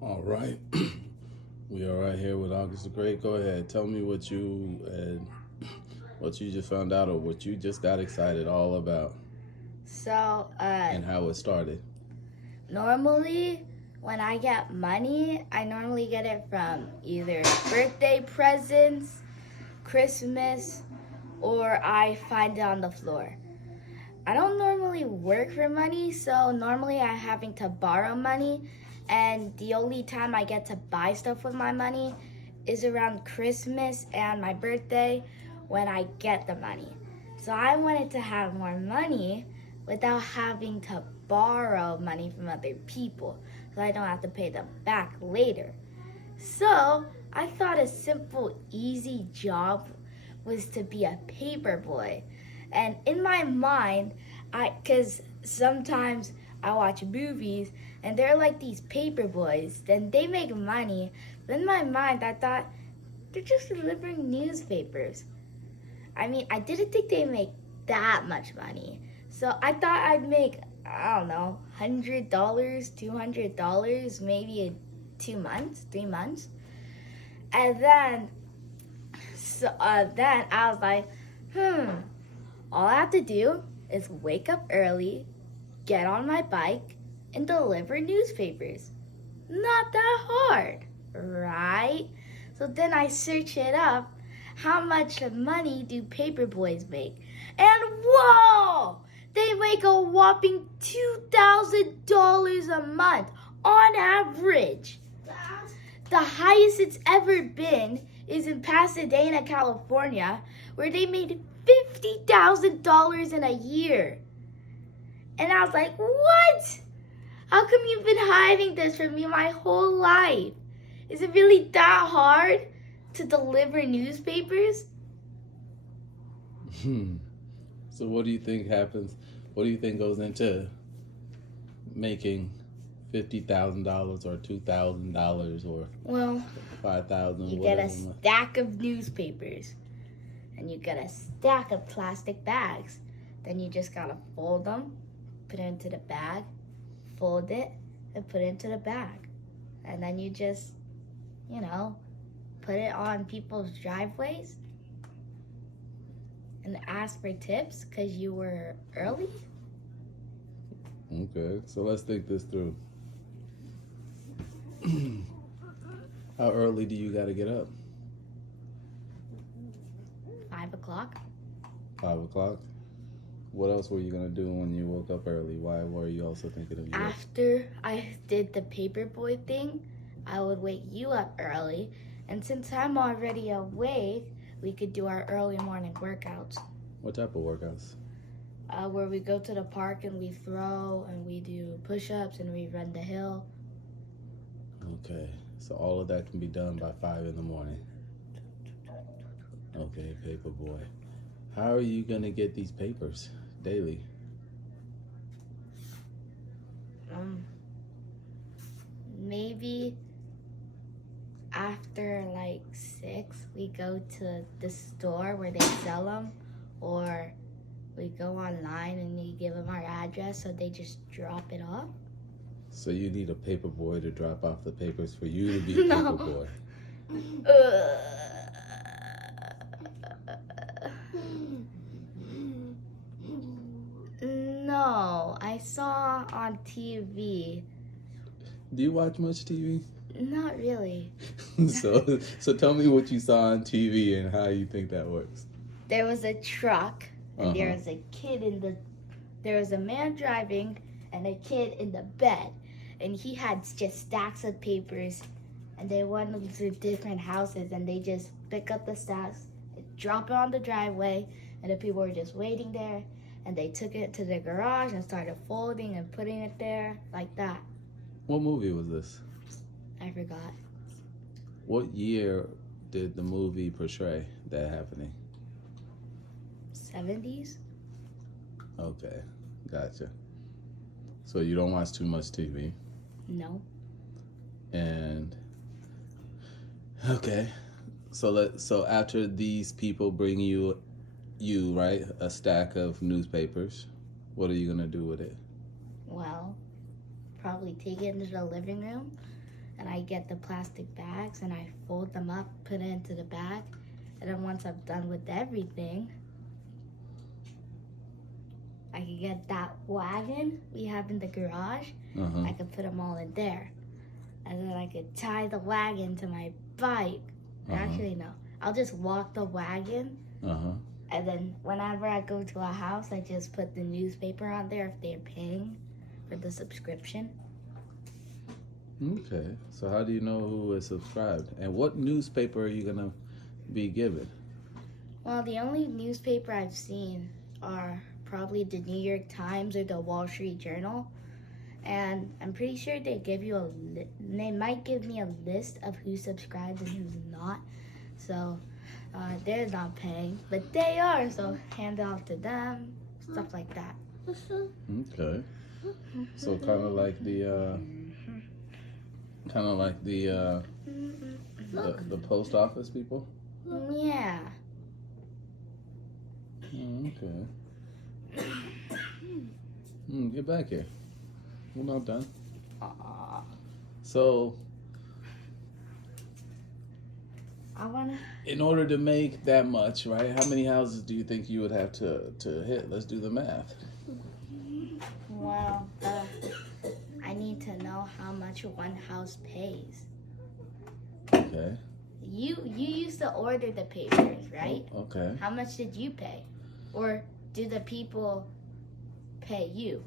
All right. We are right here with August the Great. Go ahead. Tell me what you just found out or what you just got excited all about So, and how it started. normally when I get money, I normally get it from either birthday presents, Christmas, or I find it on the floor. I don't normally work for money, so normally I'm having to borrow money, and the only time I get to buy stuff with my money is around Christmas and my birthday when I get the money. So I wanted to have more money without having to borrow money from other people so I don't have to pay them back later. So I thought a simple, easy job was to be a paper boy. And in my mind, because sometimes I watch movies and they're like these paper boys, then they make money. But in my mind, I thought they're just delivering newspapers. I mean, I didn't think they make that much money. So I thought I'd make, I don't know, $100, $200, maybe in 2 months, 3 months. And then I was like, all I have to do is wake up early, get on my bike, and deliver newspapers. Not that hard, right? So then I search it up. How much money do paper boys make? And whoa! They make a whopping $2,000 a month on average. The highest it's ever been is in Pasadena, California, where they made $50,000 in a year. And I was like, what? How come you've been hiding this from me my whole life? Is it really that hard to deliver newspapers? So what do you think happens? What do you think goes into making $50,000 or $2,000 or Well, 5,000? you get a stack of newspapers and you get a stack of plastic bags. Then you just gotta fold them, put it into the bag, fold it, and put it into the bag. And then you just, put it on people's driveways and ask for tips because you were early. Okay, so let's think this through. How early do you got to get up? 5 o'clock. 5 o'clock. What else were you gonna do when you woke up early? Why were you also thinking of you? After I did the paperboy thing, I would wake you up early. And since I'm already awake, we could do our early morning workouts. What type of workouts? Where we go to the park and we throw and we do push-ups and we run the hill. Okay, so all of that can be done by 5 in the morning. Okay, paper boy. How are you gonna get these papers daily? Maybe after like 6, we go to the store where they sell them, or we go online and we give them our address so they just drop it off. So you need a paper boy to drop off the papers for you to be a No. paper boy. No, I saw on TV. Do you watch much TV? Not really. So tell me what you saw on TV and how you think that works. There was a truck and there was a kid there was a man driving and a kid in the bed, and he had just stacks of papers, and they went to different houses and they just pick up the stacks, drop it on the driveway, and the people were just waiting there, and they took it to the garage and started folding and putting it there like that. What movie was this? I forgot. What year did the movie portray that happening? 70s? Okay, gotcha. So you don't watch too much TV. No. And okay, so after these people bring you right a stack of newspapers, what are you gonna do with it? Well, probably take it into the living room and I get the plastic bags and I fold them up, put it into the bag, and then once I'm done with everything, I can get that wagon we have in the garage. I can put them all in there, and then I could tie the wagon to my bike. Actually, no, I'll just walk the wagon. And then whenever I go to a house, I just put the newspaper on there if they're paying for the subscription. Okay. So how do you know who is subscribed? And what newspaper are you going to be given? Well, the only newspaper I've seen are probably the New York Times or the Wall Street Journal. And I'm pretty sure they give you they might give me a list of who subscribes and who's not. So they're not paying, but they are, so hand it off to them, stuff like that. Okay. So kind of like the post office people? Yeah. Okay. Get back here. We're not done. So in order to make that much, right? How many houses do you think you would have to hit? Let's do the math. Well, I need to know how much one house pays. Okay. You used to order the papers, right? Okay. How much did you pay? Or do the people pay you?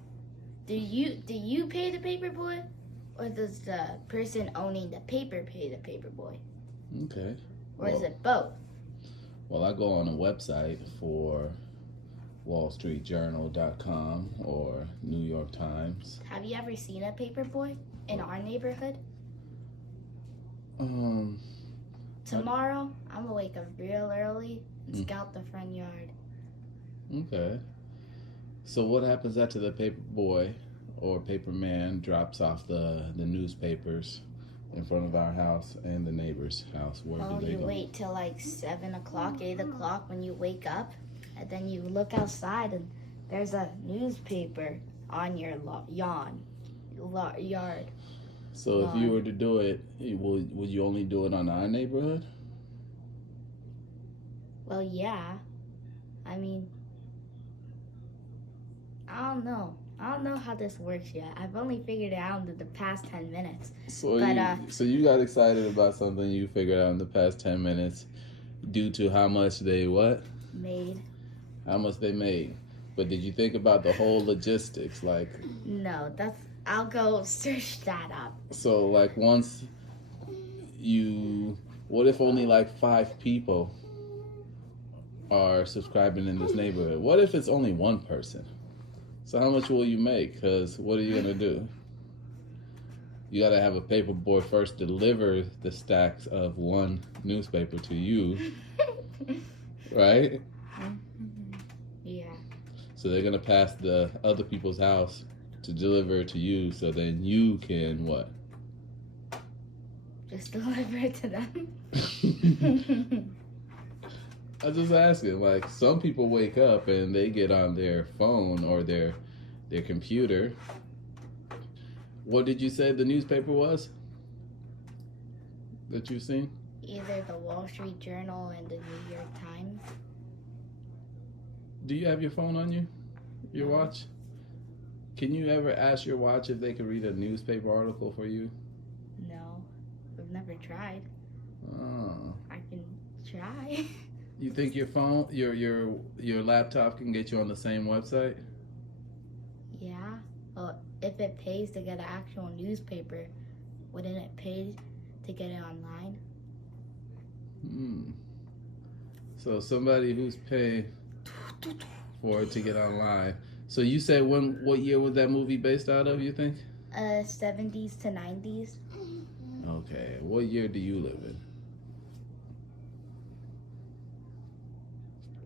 Do you pay the paperboy? Or does the person owning the paper pay the paperboy? Okay. Or is it both? Well, I go on a website for wallstreetjournal.com or New York Times. Have you ever seen a paperboy in our neighborhood? Tomorrow, I'm gonna wake up real early and scout the front yard. Okay. So what happens after the paperboy or paperman drops off the newspapers in front of our house and the neighbor's house? Where do they go? You wait till like 7 o'clock, 8 o'clock when you wake up, and then you look outside and there's a newspaper on your yard. So if you were to do it, would you only do it on our neighborhood? Well, yeah. I mean, I don't know. I don't know how this works yet. I've only figured it out in the past 10 minutes. So you got excited about something you figured out in the past 10 minutes due to how much they what? Made. How much they made. But did you think about the whole logistics? Like, no, I'll go search that up. So like what if only like 5 people are subscribing in this neighborhood? What if it's only one person? So how much will you make? Because what are you going to do? You got to have a paper boy first deliver the stacks of one newspaper to you, right? Yeah. So they're going to pass the other people's house to deliver it to you, so then you can what? Just deliver it to them. I'm just asking, like, some people wake up and they get on their phone or their computer. What did you say the newspaper was that you've seen? Either the Wall Street Journal and the New York Times. Do you have your phone on you? Your watch? Can you ever ask your watch if they can read a newspaper article for you? No, I've never tried. Oh. I can try. You think your phone, your laptop can get you on the same website? Yeah. Well, if it pays to get an actual newspaper, wouldn't it pay to get it online? So somebody who's paying for it to get online. So you said what year was that movie based out of, you think? 70s to 90s. Okay. What year do you live in?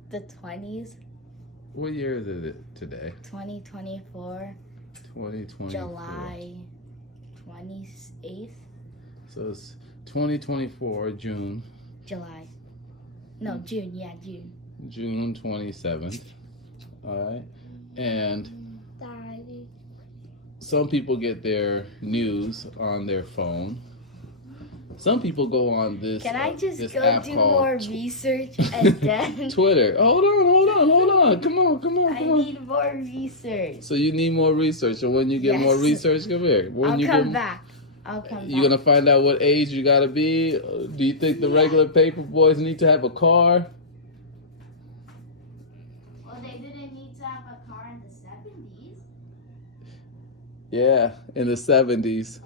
The 20s. What year is it today? 2024. 2024. July 28th. So it's 2024, June. July. No, June. Yeah, June. June 27th. All right. And some people get their news on their phone, Some people go on this. Can I just this go app do called more research and then Twitter. Hold on. Come on. I need more research. So you need more research, and when you get more Yes. research, come here. When I'll you come get, back. I'll come back. You gonna find out what age you gotta be? Do you think the regular paper boys need to have a car? Well, they didn't need to have a car in the 70s. Yeah, in the 70s.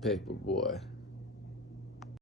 Paper boy.